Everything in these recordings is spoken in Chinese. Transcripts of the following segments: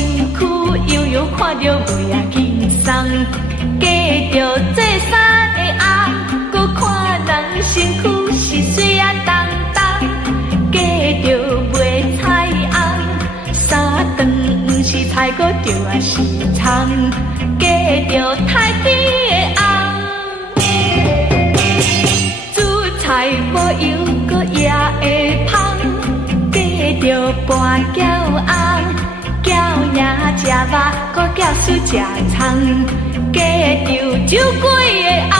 身躯悠悠看着袂啊轻松，嫁着做衫的翁，搁看人身躯是水啊重重，嫁着卖菜翁，三顿不是菜，搁着啊是葱，嫁着太甜的翁，煮菜无油，搁也会芳，嫁着半饺翁。饺也食肉，搁饺丝食葱，嫁着酒鬼的翁。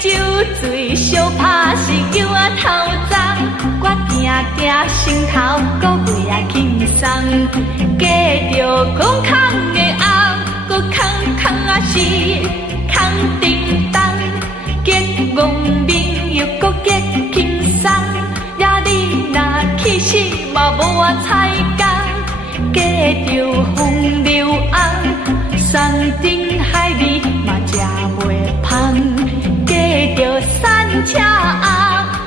酒醉相拍是叫我头脏，我定定心头搁袂啊轻松。嫁着公空的翁，搁空空啊是空叮当，结憨面又搁结轻松。呀你若气死嘛无我菜工，嫁着风流翁，山珍海味嘛食袂芳，嫁着山车翁，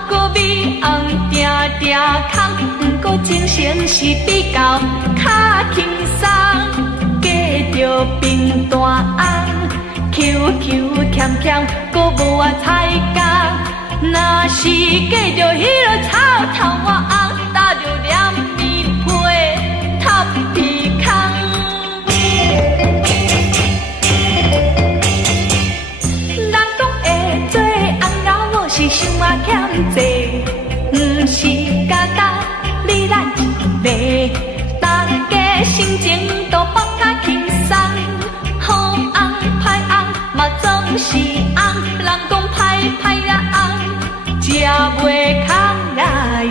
搁美翁定定空，不过精神是比较较轻松。嫁着贫大翁，QQ 欠欠搁无我菜工，若是嫁着迄落草头我翁，搭着连棉被ทับ皮空。人讲会做翁仔某是想啊欠债，不是简单你咱一个，大家心情都放较轻松。好翁歹翁嘛总是翁，人讲歹歹啦翁，食袂空啦伊。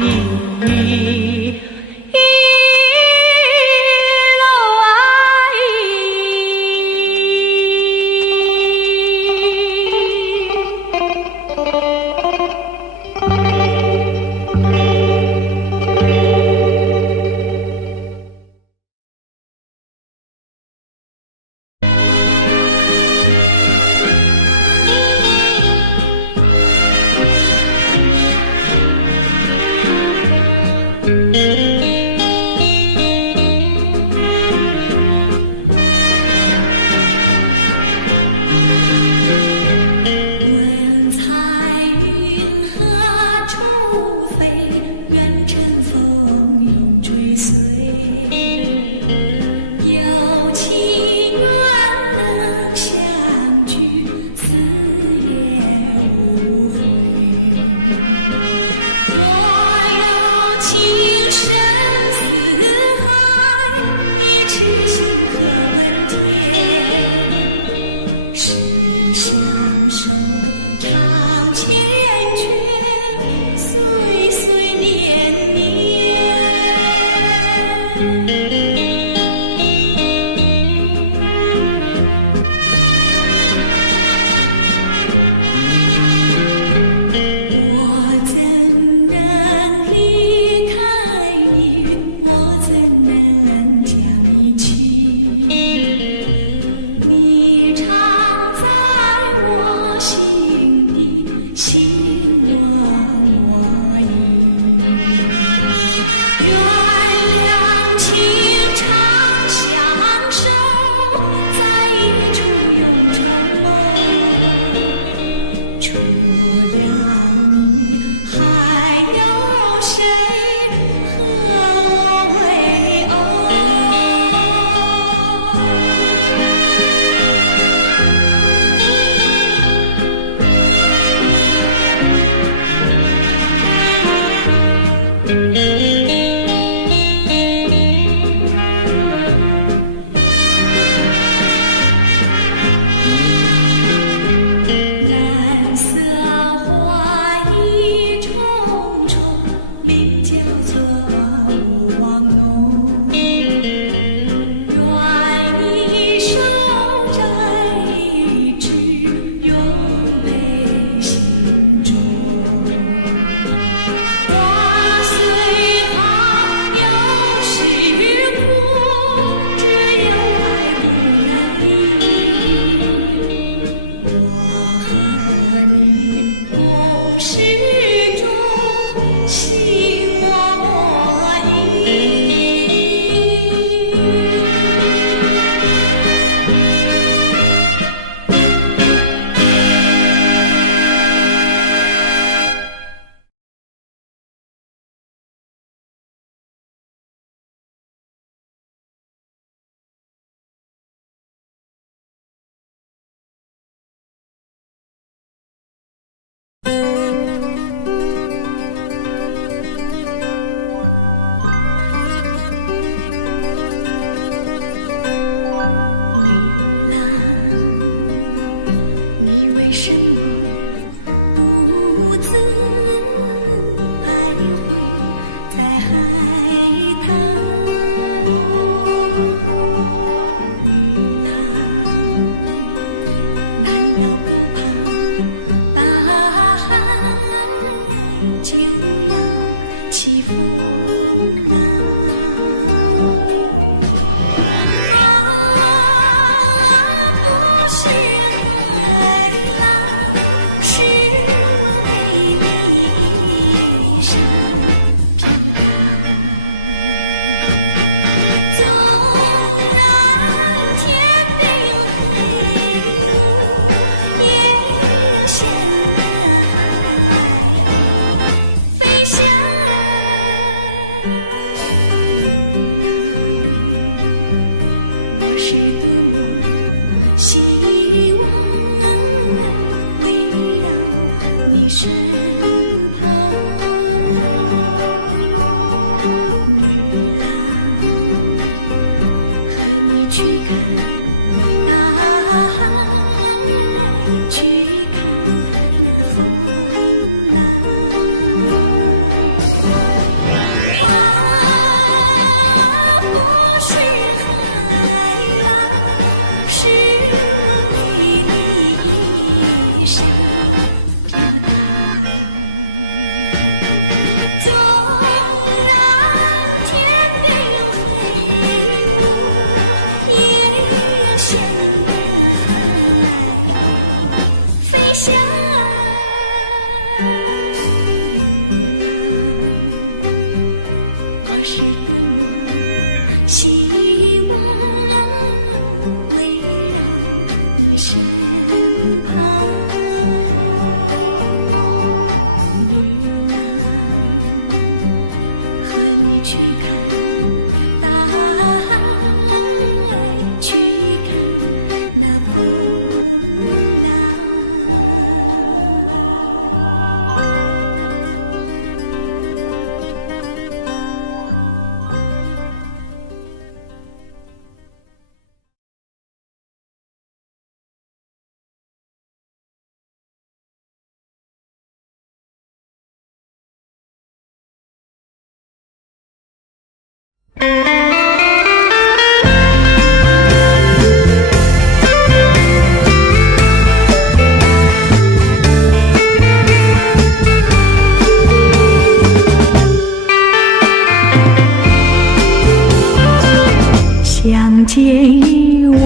见已晚，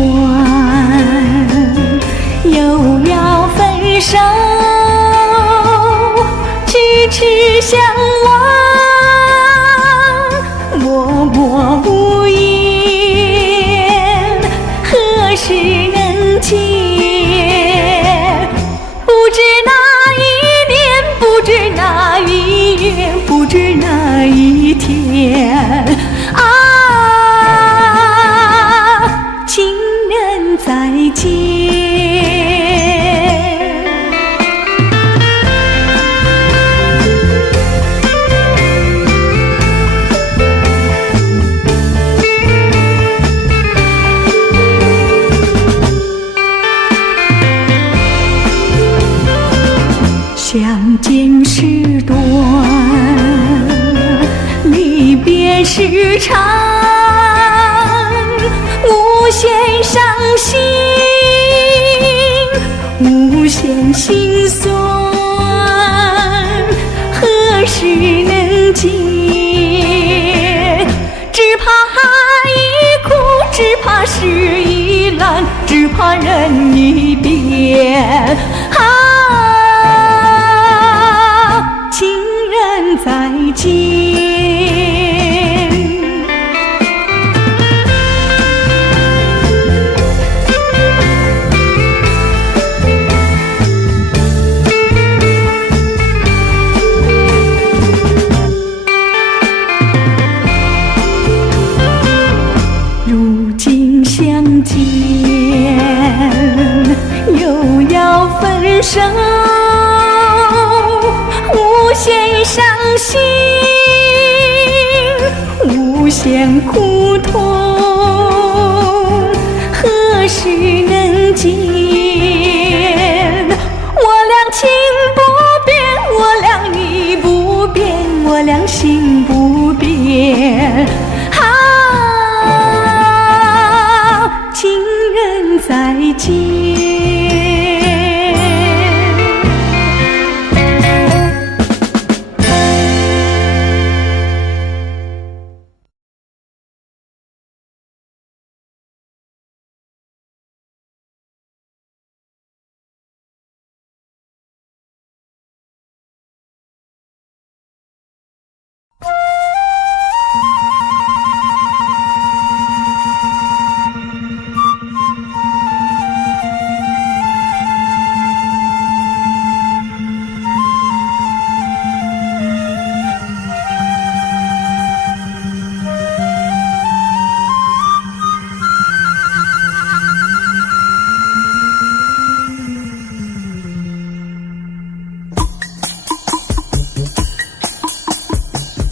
又要分手，咫尺相望，默默无言，何时能见？不知哪一年，不知哪一月，不知哪一天啊，情人再见。相见时短，离别时长，无限伤心，无限心酸，何时能见？只怕一哭，只怕事已烂，只怕人已变情人再见。如今相见，又要分手，无限伤心，无限苦痛，何时能见？我俩情不变，我俩意不变，我俩心不变情人再见。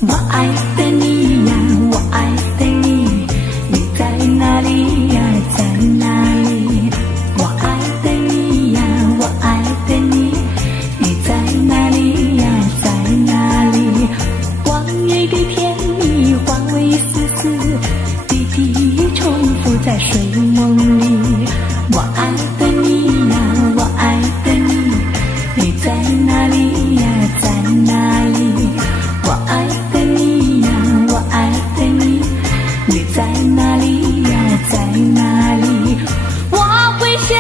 我爱的你呀，我爱的你，你在哪里呀，在哪里？我爱的你呀，我爱的你，你在哪里呀，在哪里？往日的甜蜜化为丝丝滴滴，重复在睡梦里。我爱的你呀，我爱的你，你在哪里呀，在哪里？我爱的你呀，我爱的你，你在哪里呀，在哪里？我会笑，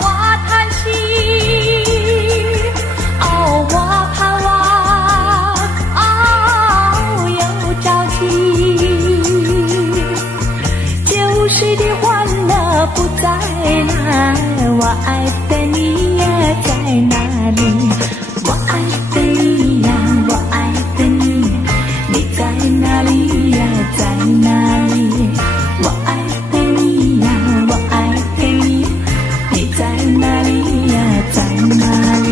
我叹息，我盼望，又着急。旧时的欢乐不再来，我爱的你呀，在哪里？我爱的你呀，我爱的你，你在哪里呀，在哪里？我爱的你呀，我爱的你，你在哪里呀，在哪里？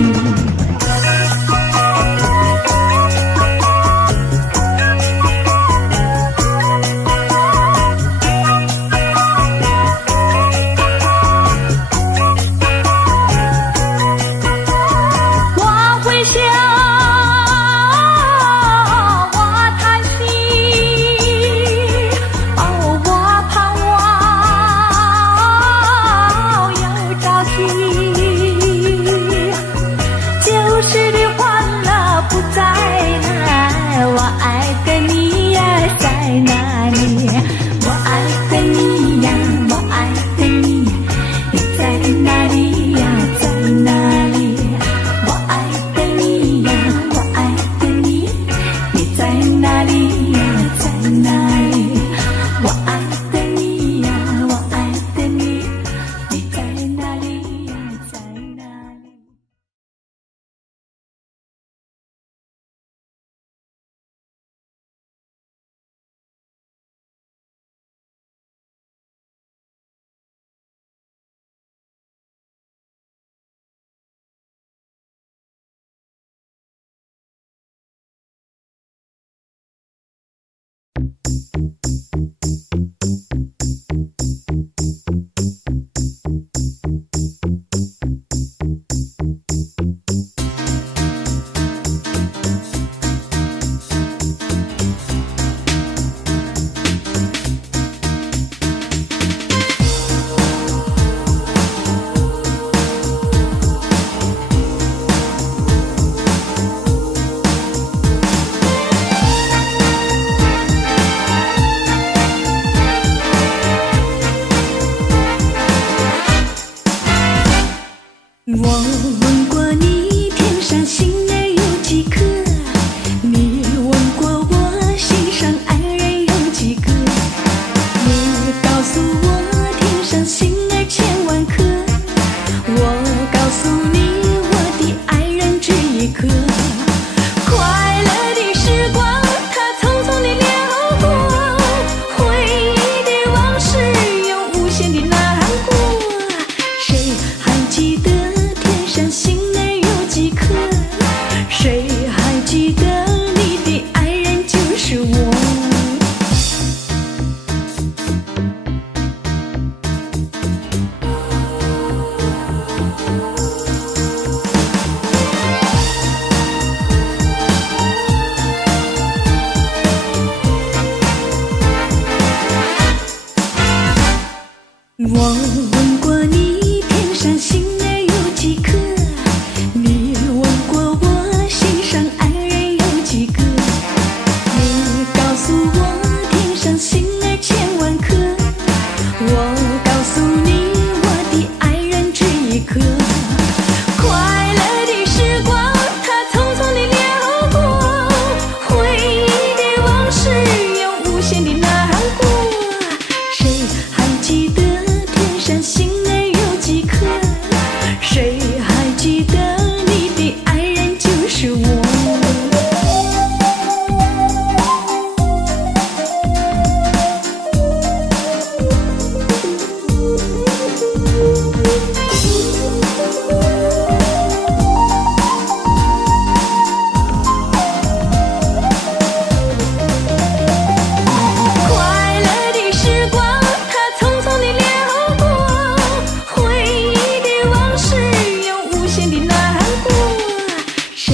我问过你，天上星儿有几颗？你问过我，心上爱人有几个？你告诉我，天上星儿千万颗。我告诉你，我的爱人只一颗。快乐的时光，它匆匆地流过，回忆的往事又无限的难过。谁还记得天上星儿有几颗？谁还记得你的爱人就是我？快乐的时光，它匆匆地流过，回忆的往事又无限的难过。谁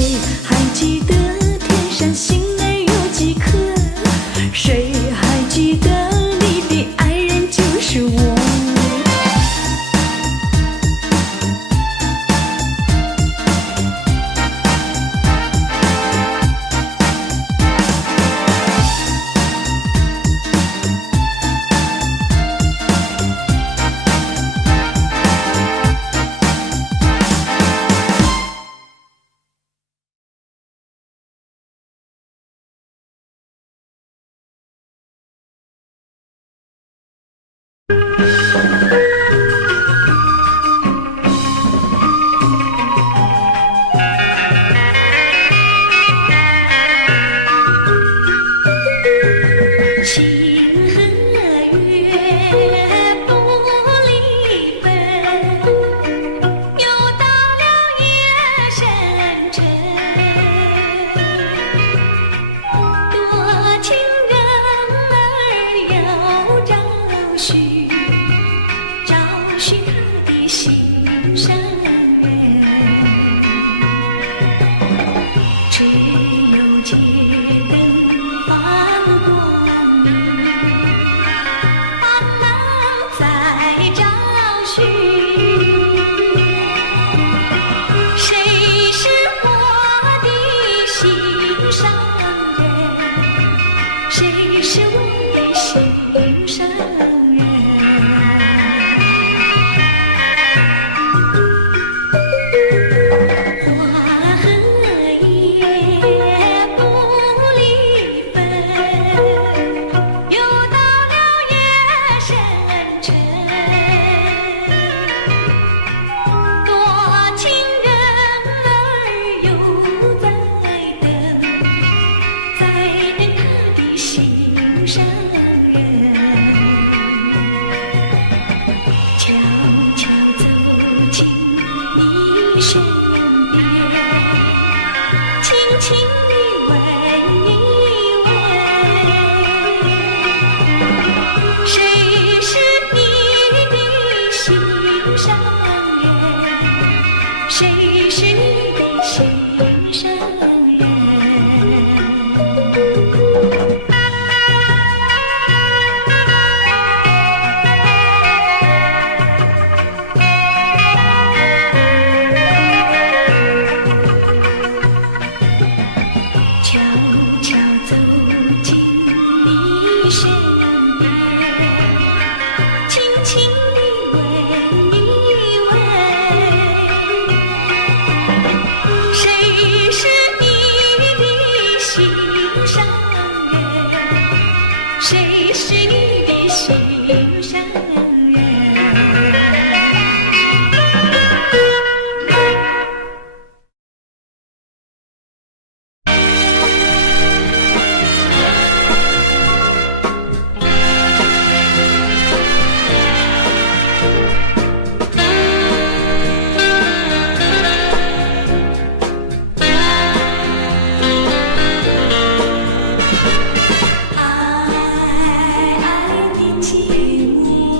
还记得天上星儿有几颗？谁还记得你的爱人就是我？情和月不离分，又到了夜深沉。多情人儿又找寻，找寻他的心上人。只有街灯放光明，斑斓在找寻。谁是我的心上人？谁是我的心上人？花和叶不离分，又到了夜深沉。多情人儿又在等，在等他的心上人。悄悄走进你身边，轻轻地问一问，谁是你的心上人？谁是你的心上人？悄悄走进你身边，轻轻地问一问，谁是你的心上人？谁是你的心上人？爱爱的寂寞。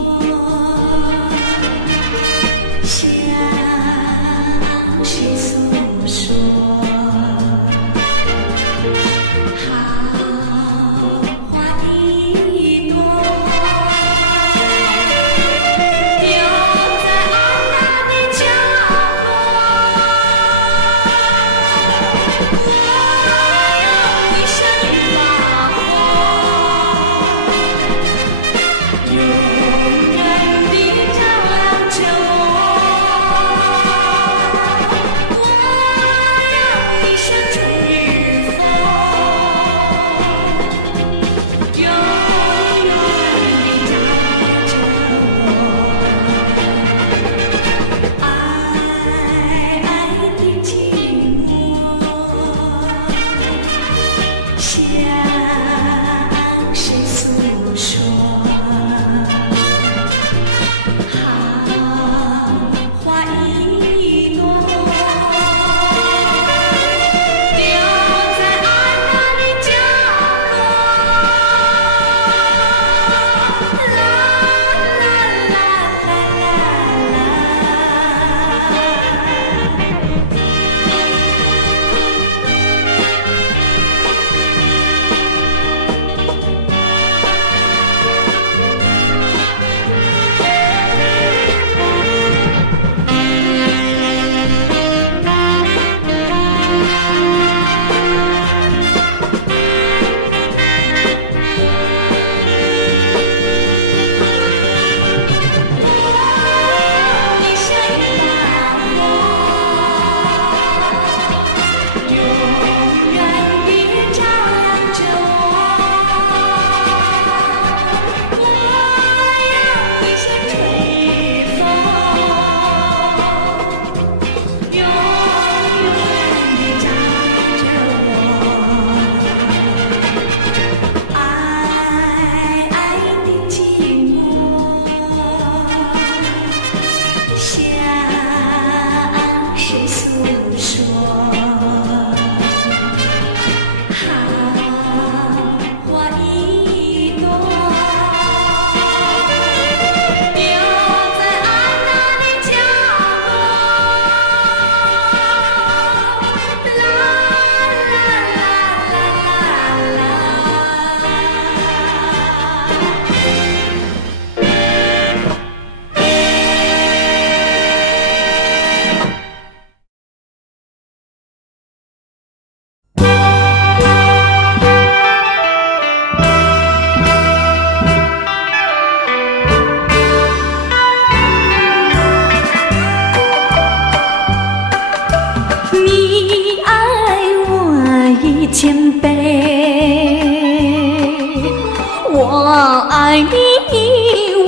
我爱你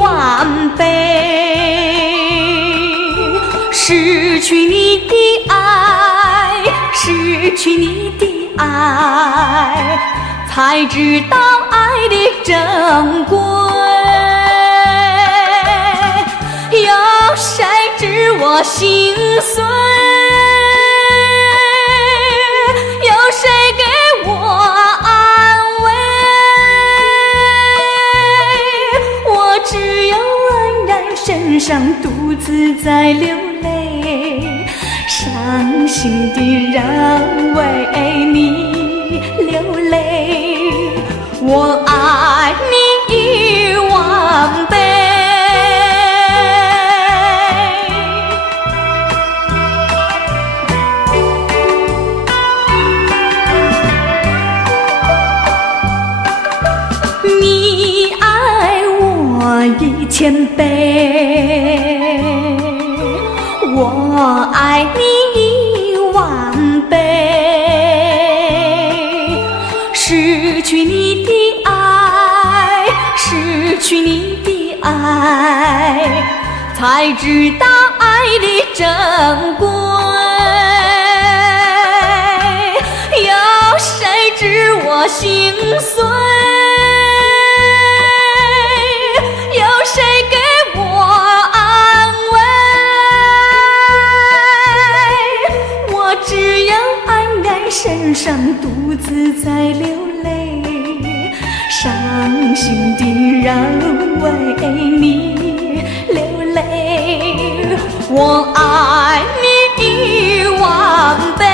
10000倍，失去你的爱，失去你的爱，才知道爱的珍贵。有谁知我心碎？有谁给我安慰？我只有黯然神伤，独自在流泪，伤心的人为你流泪。我爱你10000倍。你爱我1000倍，我爱你10000倍，失去你的爱，失去你的爱，才知道爱的珍贵。有谁知我心碎？有谁给我安慰？我只有黯然神伤，独自在流泪，伤心的人为你流泪。我爱你10000倍。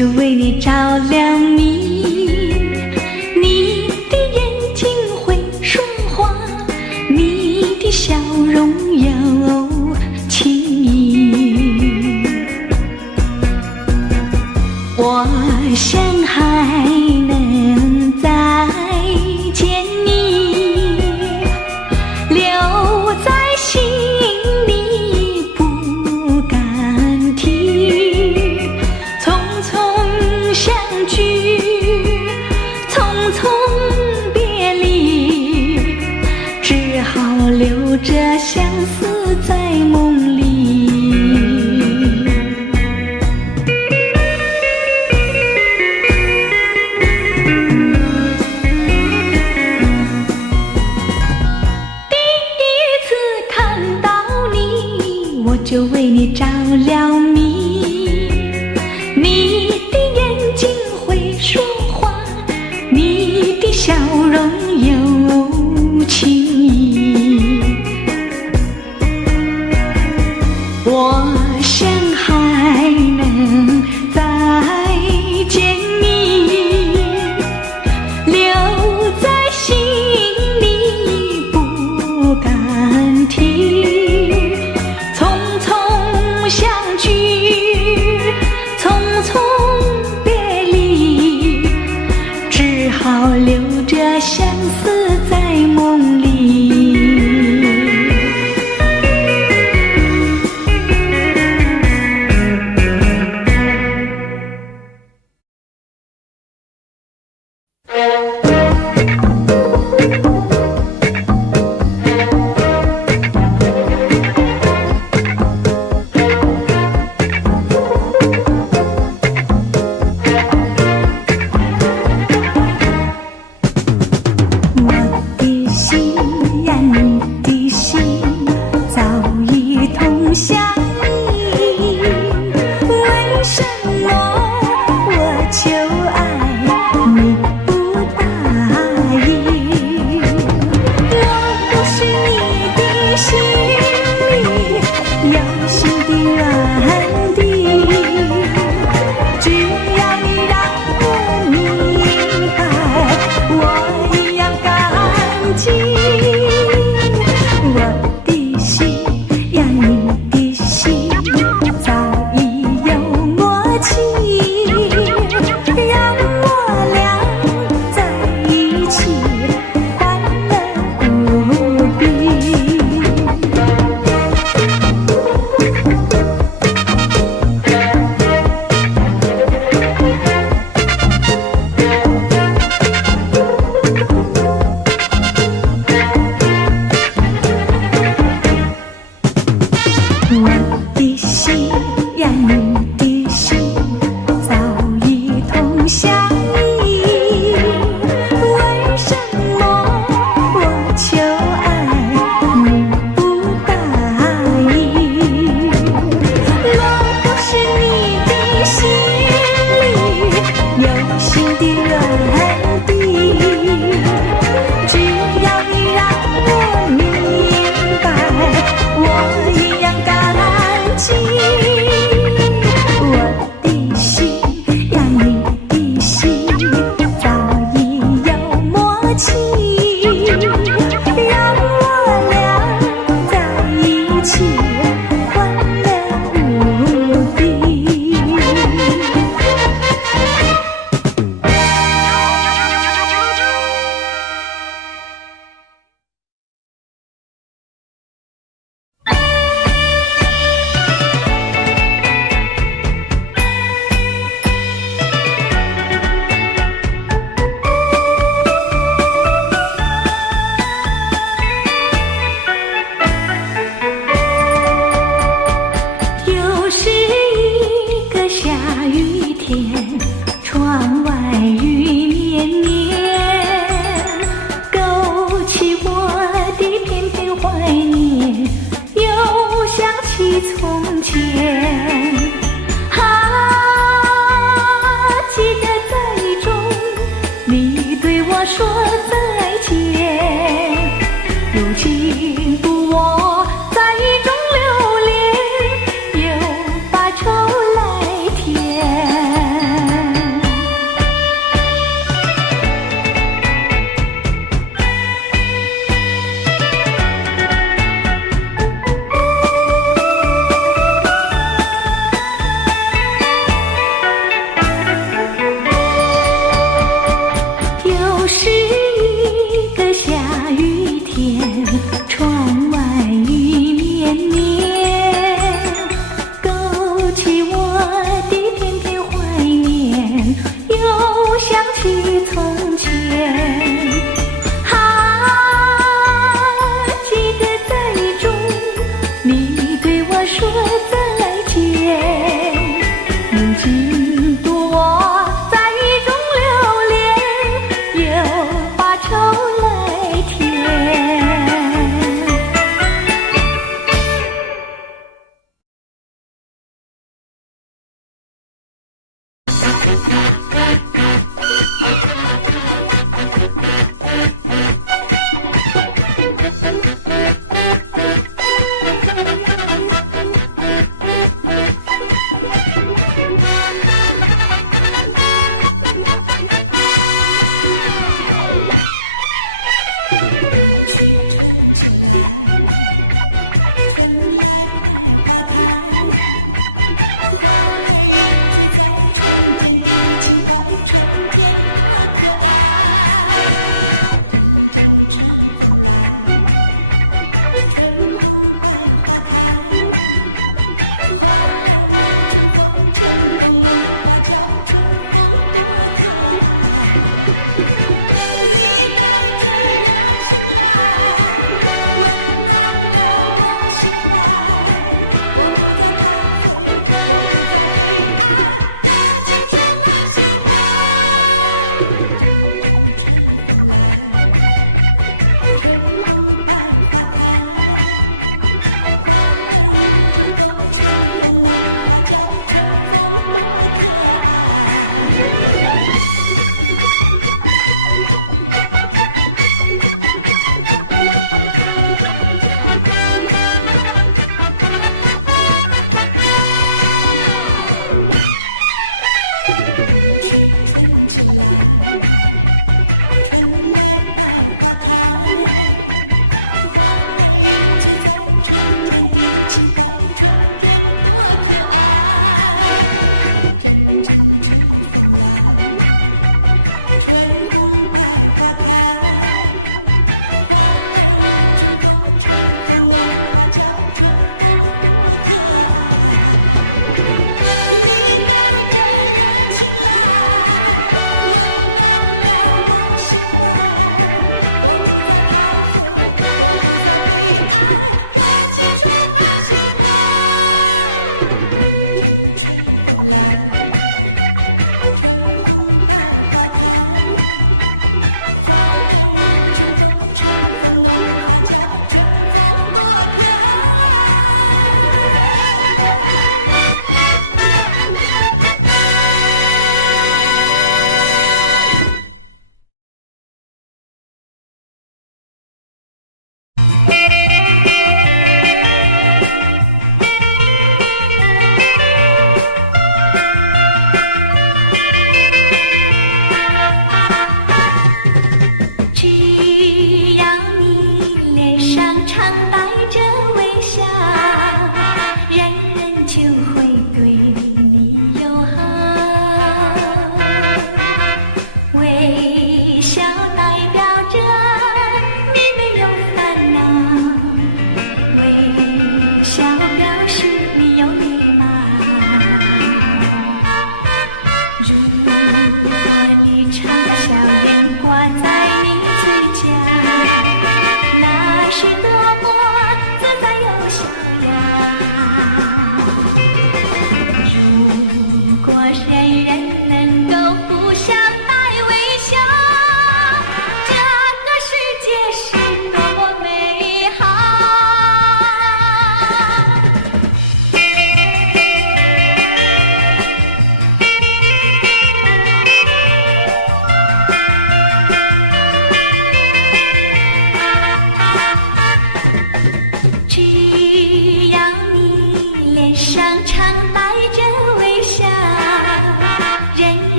就为你着了迷。你的眼睛会说话，你的笑容有情意。我想还能再见你，留在心里不敢提。匆匆相聚，匆匆别离，只好留着相思在梦里。就为你着了迷，你的眼睛会说话，你的笑容有情意。我想还能再见你，留在心里不敢提。相聚，匆匆别离，只好留着相思在梦里。说再见，宁静独我在雨中流连，又把愁来填。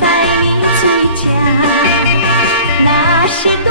在你嘴角，那是。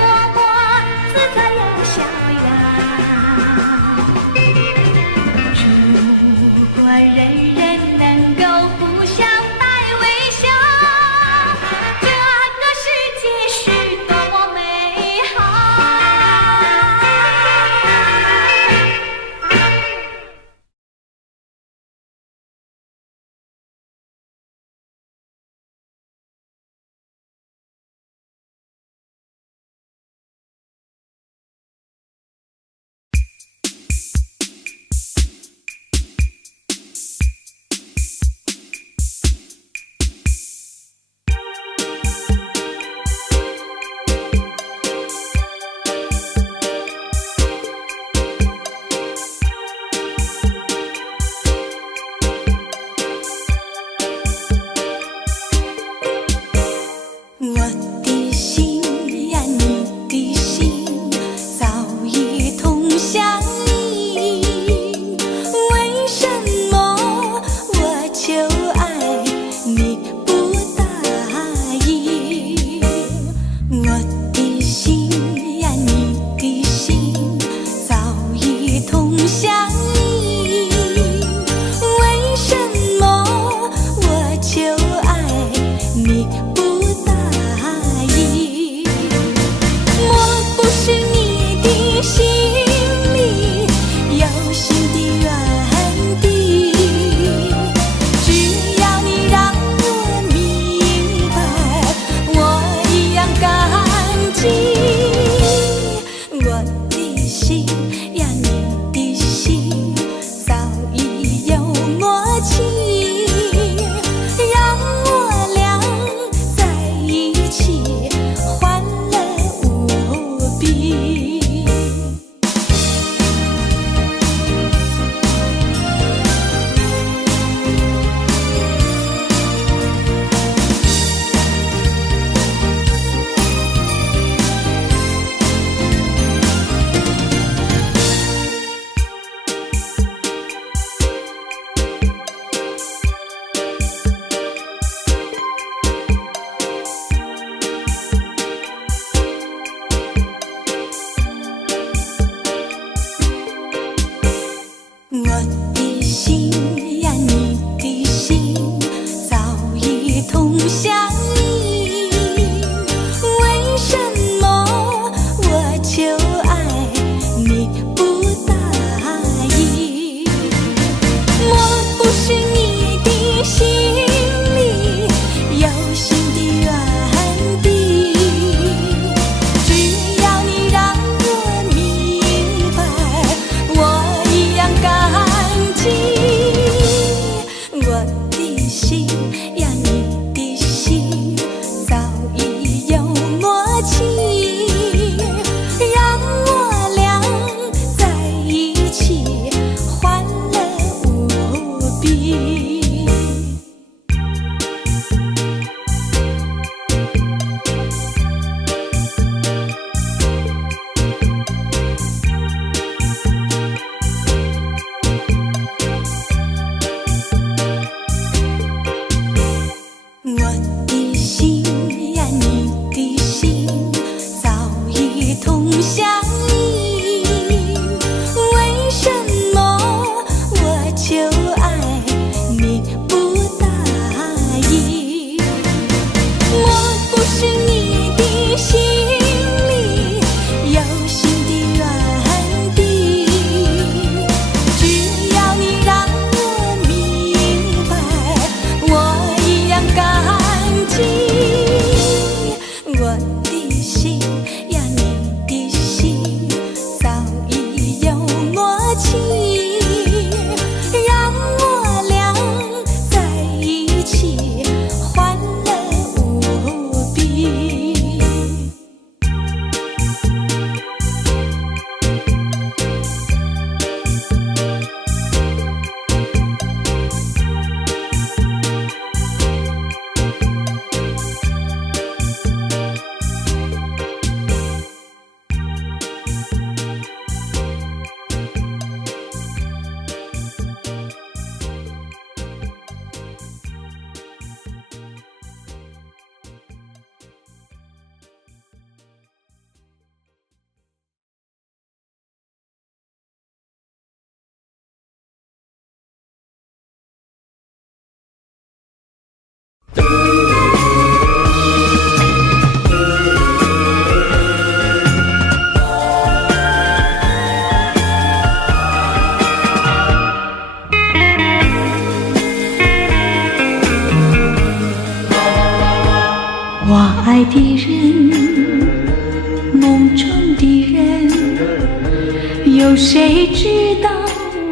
谁知道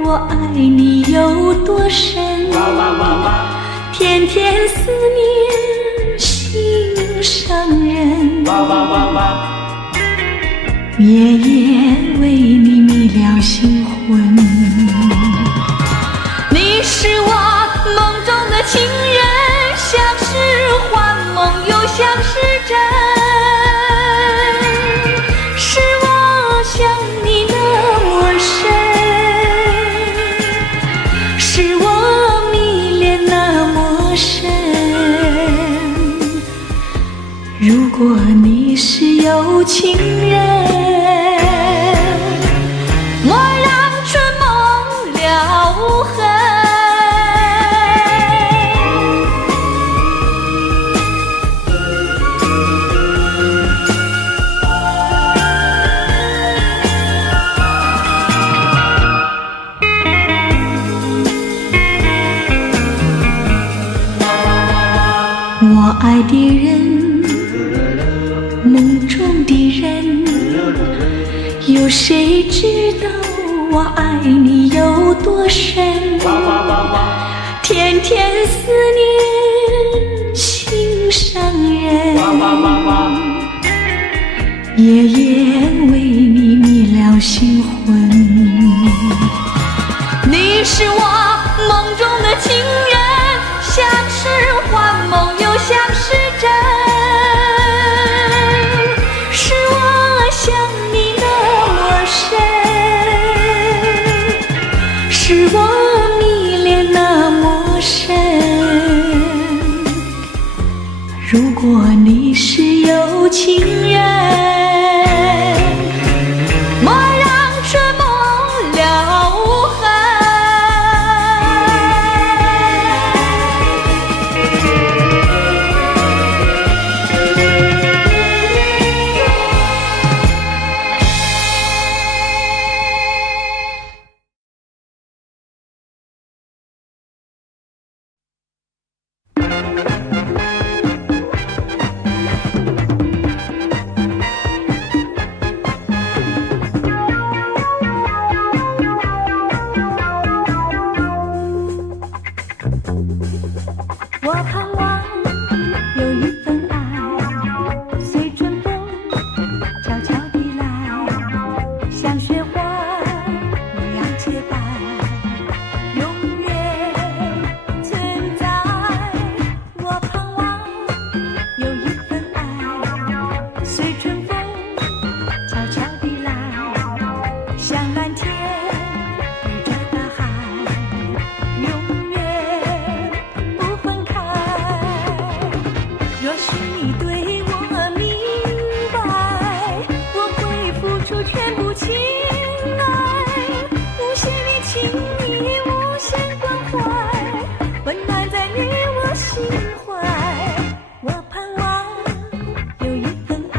我爱你有多深？天天思念心上人，夜夜为你迷了心魂。你是我梦中的情人，像是幻梦又像是真，是我想你那么深，是我迷恋那么深。如果你是有情人，莫让春梦了无痕。我爱的人，梦中的人，有谁知道我爱你有多深？天天思念心上人，夜夜为你迷了心魂。你是我梦中的情人，像是幻梦又像是真，是我想你那么深，是我迷恋那么深。如果你是有情人，莫让春梦了无痕。我盼望有一份爱，随春风悄悄地来，像雪花一样洁白，永远存在。我盼望有一份爱，随春风悄悄地来，像蓝天与这大海，永远若是你对我明白，我会付出全部情爱，无限的情意，无限关怀，温暖在你我心怀。我盼望有一份爱，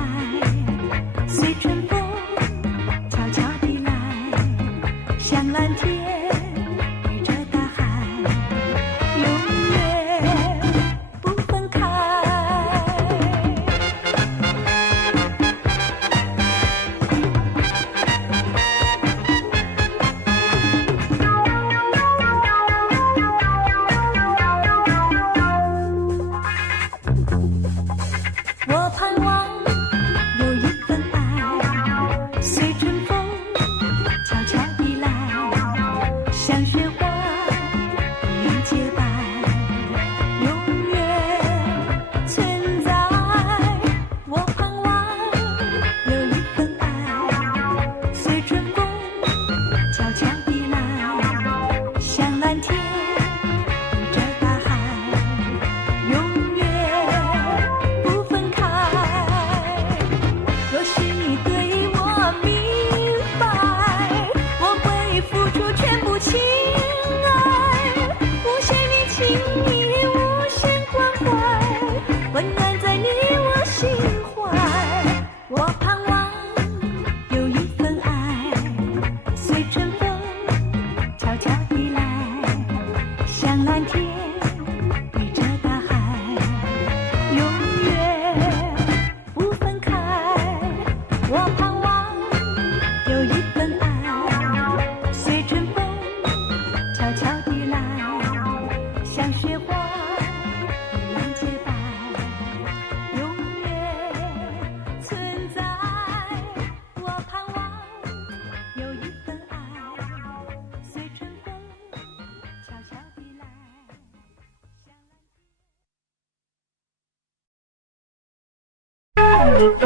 心中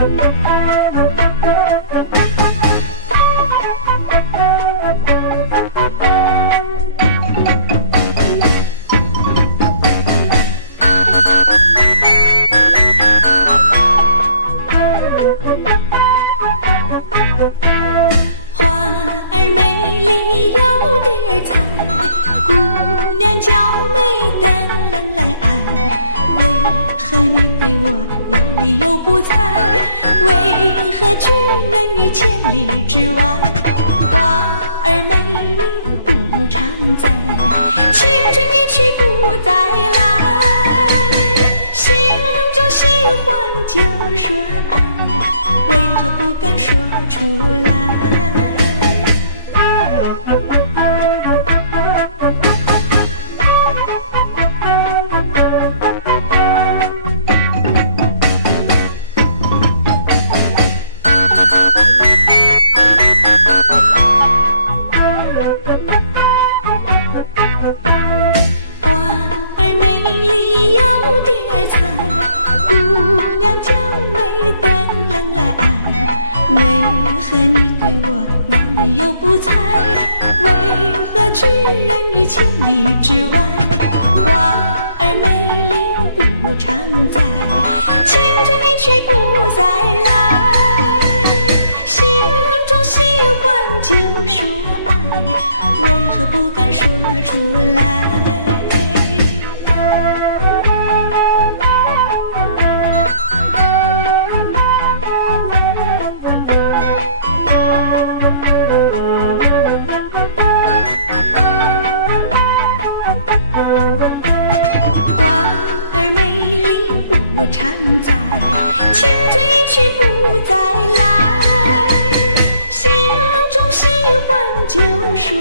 心的情绪。